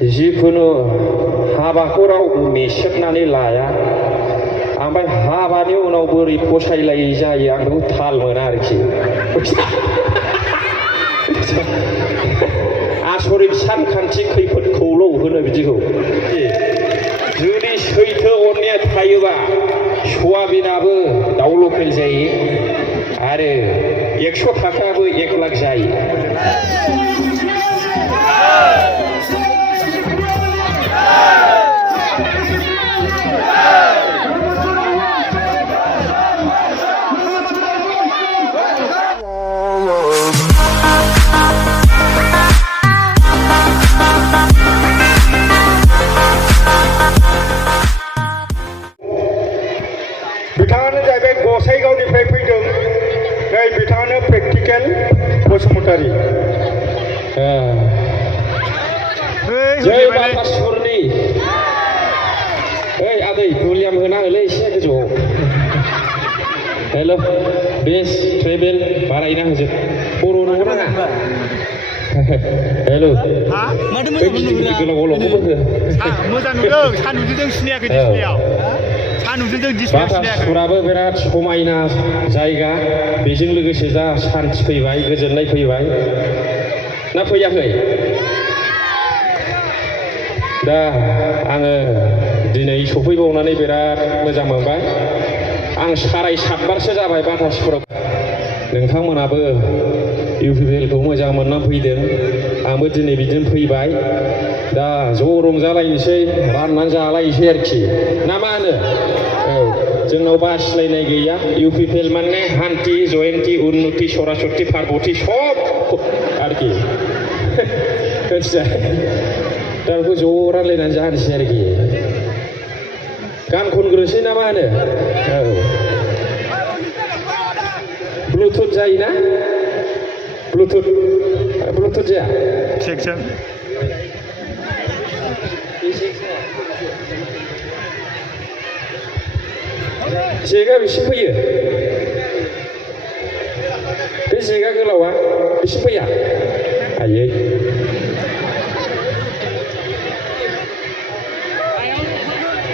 जिखुनु हाबाखौ रावबो मेसेबनानै लाया ओमफ्राय हाबानि उनाव बोरै फसायलायै जायो आं बेखौ थाल मोना आरोखि आसरित सानखान्थि खैफोदखौल' होनो बिदिखौ जुदि सैथो अननाया थायोबा सवाबिनाबो दाउ लकेल जायो आरो 100 थाखायाबो 1 लाख जायो बिथाङानो जाहैबाय गसाइगावनिफ्राय फैदों नै बिथाङानो प्रेक्टिकेल बसुमतारी जय बातासुरनि ओइ आदै भलिउम होना होलै एसे गोजौआव हेल' बेस ट्रेभेल बारायना होजोब बर' नंगौ नाङा हेल' गोलाव गोलावखौ मोजां नुदों सान नुदों सिनायाखै डिसप्लेआव बातासुराबो बिराद समायना जायगा बेजों लोगोसे दा सान्थि फैबाय गोजोननाय फैबाय ना फैयाखै दा आङो दिनै सफैबावनानै बिराद मोजां मोनबाय आं 7.5 बारसो जाबाय बातासुराव नोंथांमोनाबो इउपिपिएलखौ मोजां मोननानै फैदों आंबो दिनै बिदिनो फैबाय दा ज' रंजालायनोसै राननानै जालायनोसै आरोखि ना मा होनो औ जोंनाव बासिलायनाय गैया इउपिपिएल माने हान्थि जयन्ति उन्नति सरासति पार्बति सब आरोखि मिथिबाय दा बेखौ ज' रानलायनानै जानोसै आरोखि गान खनग्रोसै ना मा होनो औ ब्लुटुथ जायोना ब्लुटुथ जाया सेक्सन जेगा बेसे फैयो बे जेगा गोलावा बेसे फैया आयै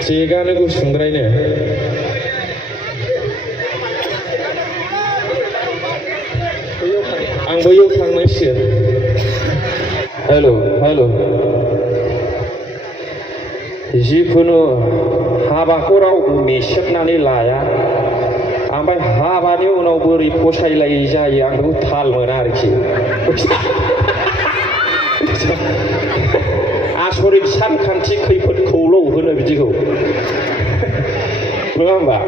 जेगानो गुसुंद्रायनो आंबो इयाव थांनांसिगोन हेल' जिखुनु हाबाखौ रावबो मेसेबनानै लाया ओमफ्राय हाबानि उनाव बोरै फसायलायै जायो आं बेखौ थाल मोना आरोखि आसरित सानखान्थि खैफोदखौल' होनो बिदिखौ नङा होमबा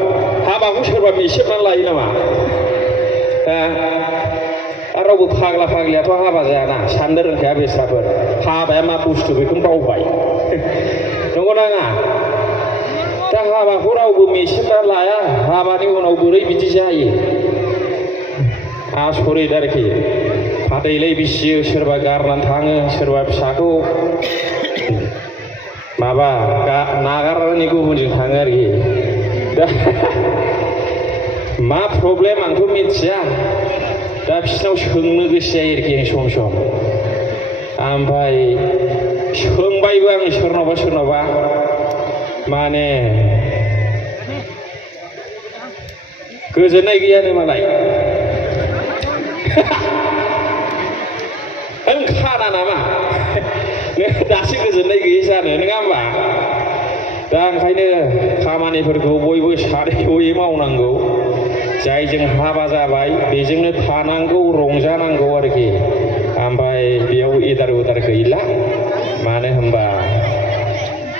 हाबाखौ सोरबा मेसेबनानै लायो नामा आरो रावबो फाग्ला फाग्लियाथ' हाबा जायाना साननो रोंखाया बेस्राफोर हाबाया मा बुस्थु बेखौनो बावबाय नंगौ नाङा दा हाबाखौ रावबो मेसेबना लाया हाबानि उनाव बोरै बिदि जायो आसरित आरोखि फाथैलाय बिसियो सोरबा गारनानै थाङो सोरबा फिसाखौ माबा नागारनानै गुबुनजों थाङो आरोखि दा मा प्रब्लेम आंथ' मिथिया दा बिसिनाव सोंनो गोसो जायो आरोखि सम सम ओमफ्राय सोंबायबो आं सोरनावबा माने गोजोननाय गैयानो मालाय खाना नामा दासो गोजोननाय गैयै जानो नङा होमबा दा ओंखायनो खामानिफोरखौ बयबो सानै हयै मावनांगौ जायजों हाबा जाबाय बेजोंनो थानांगौ रंजानांगौ आरोखि ओमफ्राय बेयाव एदार उदार गैला मानो होनबा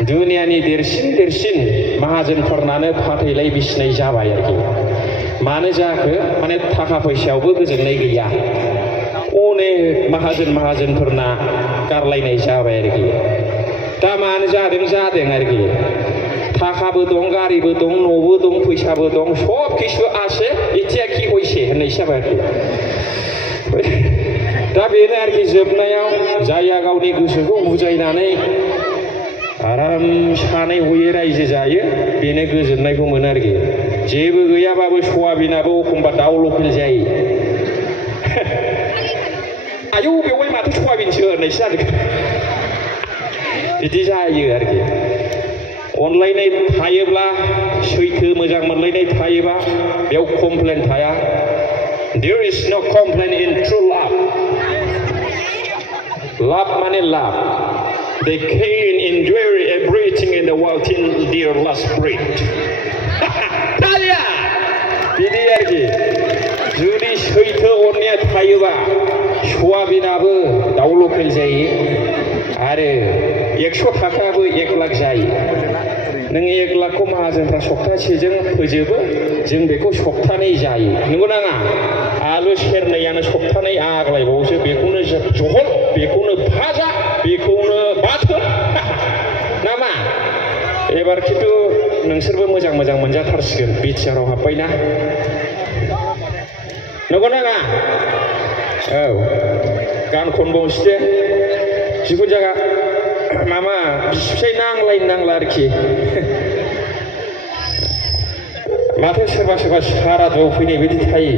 दुनियानि देरसिन माहाजोनफोरनानो फाथैलाय बिसिनाय जाबाय आरोखि मानो जाखो माने थाखा फैसायावबो गोजोननाय गैया अनेक माहाजोनफोरना गारलायनाय जाबाय आरोखि दा मानो जादों आरोखि थाखाबो दं गारिबो दं न'बो दं फैसाबो दं सब किसु आसे इथिया कि हयसे होननायसो जाबाय आरोखि दा बेनो आरोखि जोबनायाव जायहा गावनि गोसोखौ बुजायनानै आराम सानै हयै रायजो जायो बेनो गोजोननायखौ मोनो आरोखि जेबो गैयाबाबो सवाबिनाबो एखमबा दाउ लकेल जायो आयौ बेवहाय माथो सवाबिनसो होननायसो जादों बिदि जायो आरोखि अनलायनाय थायोब्ला सैथो मोजां मोनलायनाय थायोबा बेयाव कमप्लेन थाया there is no complaint in true love love माने love they can endure everything in the world till their last breath थाया बिदि आरोखि जुदि सैथो अननाया थायोबा सवाबिनाबो दाउ लकेल जायो आरो 100 थाखायाबो 1 लाख जायो नों 1 लाखखौ माहाजोनफ्रा सप्तासेजों फोजोबो जों बेखौ सप्तानै जायो नंगौ नाङा आलु सेरनैयानो सप्तानै आग्लायबावोसो बेखौनो जहल बेखौनो भाजा बेखौनो बाथोन नामा एबार खिन्थु नोंसोरबो मोजां मोजां मोनजाथारसिगोन बिटिआरआव हाबबायना नंगौ नाङा औ गान खनबावनोसै दे जिखुनु जायगा मामा बिसि फिसाय नांलायनो नांला आरोखि माथो सोरबा सोरबा सारादुआव फैनाय बायदि थायो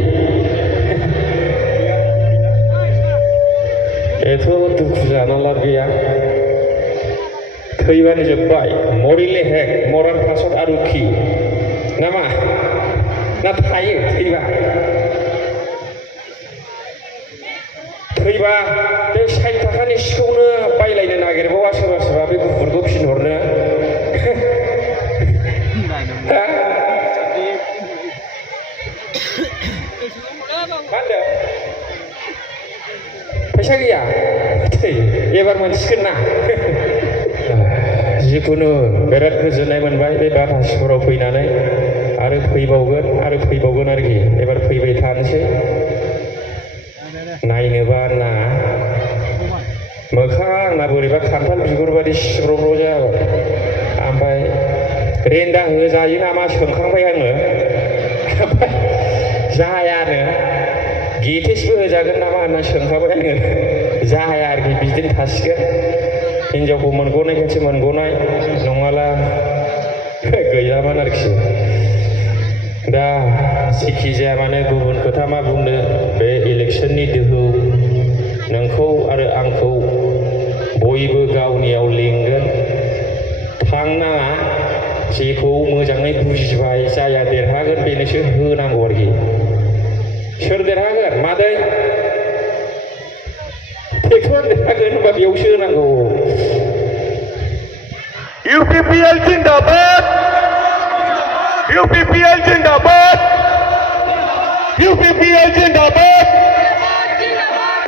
एथ' दुखु जाना लाब गैया थैबानो जोब्बाय मरिले हेक मरान फासत आरुखि नामा ना थायो थैबा बे 60 थाखानि सिखौनो बायलायनो नागिरबावा सोरबा सोरबा बे गुफुरखौ फिनहरनो मा होनदों फैसा गैया एबार मोनसिगोन ना जिखुनु बिराद गोजोननाय मोनबाय बे बाथासिफोराव फैनानै आरो फैबावगोन आरोखि एबार फैबाय थानोसै नायनोबा ना मोखाङा आंना बोरैबा खान्थाल बिगुर बायदि सिब्र'ब्र' जाबाय ओमफ्राय रेन्दा होजायो नामा सोंखांबाय आङो ओमफ्राय जायानो गेटेसबो होजागोन नामा होनना सोंखाबाय आङो जाया आरोखि बिदिनो थासिगोन हिनजावखौ मोनग'नायखायसो मोनग'नाय नङाला गैयामोन आरोखि दा जेखि जाया माने गुबुन खोथा मा बुंनो बे इलेक्सननि दोहौ नोंखौ आरो आंखौ बयबो गावनियाव लिंगोन थांनाङा जेखौ मोजाङै बुजिबाय जाया देरहागोन बेनोसो होनांगौ आरोखि सोर देरहागोन मादै ट्रेक्टर देरहागोन होनबा बेयावसो होनांगौ UPPL जिंदाबाद UPPL जिंदाबाद UPPL जिंदाबाद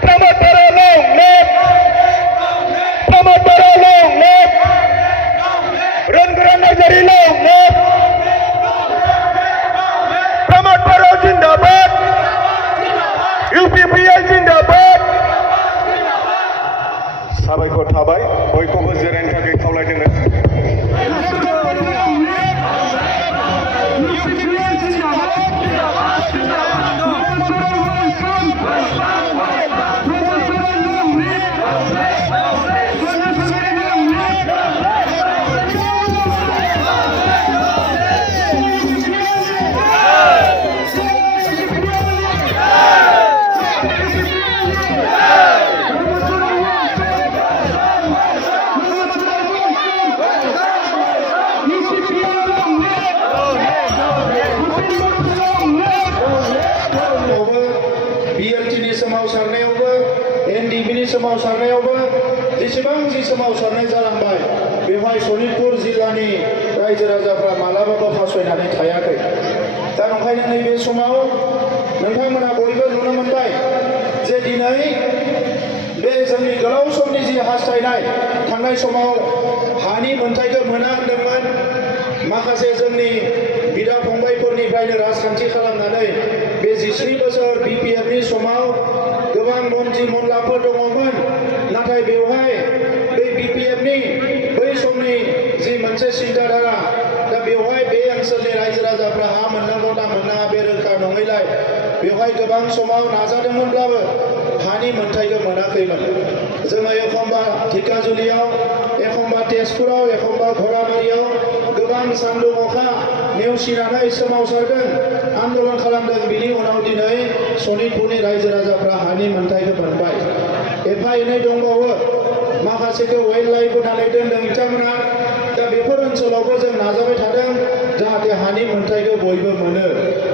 प्रमोद बर' लंनेक रनगोरां नार्जारि लंनेक प्रमोद बर' जिंदाबाद UPPL जिंदाबाद साबायखर थाबाय बयखौबो जिरायनो थाखाय खावलायदों सोमावसारनायावबो जेसेबां सोमावसारनाय जालांबाय बेवहाय सनितपुर जिल्लानि रायजो राजाफ्रा मालाबाबो फासयनानै थायाखै दा ओंखायनो नैबे समाव नोंथांमोना बयबो नुनो मोनबाय जे दिनै बे जोंनि गोलाव समनि जि हास्थायनाय थांनाय समाव हानि मोनथायखौ मोना होनदोंमोन माखासे जोंनि बिदा फंबायफोरनिफ्रायनो राजखान्थि खालामनानै बे 13 बोसोर BPFनि समाव गोबां मन्त्रि मनलाफोर दङमोन नाथाय बेवहाय बै BPFनि बै समनि जि मोनसे सिन्ताधारा दा बेवहाय बे ओनसोलनि रायजो राजाफ्रा हा मोननांगौ ना मोननाङा बे रोखा नङैलाय बेवहाय गोबां समाव नाजादोंमोनब्लाबो हानि मोनथायखौ मोनाखैमोन जोङो एखम्बा धिकाजुलियाव एखम्बा तेजपुराव एखम्बा घराबारियाव गोबां सान्दुं अखा नेवसिनानै सोमावसारदों आन्दोलन खालामदों बिनि उनाव दिनै सनितपुरनि रायजो राजाफ्रा हानि मोनथायखौ मोनबाय एफा एनै दंबावो माखासेखौ वाइल्ड लाइफ होनानै दोनदों मोनथायखौ बयबो मोनो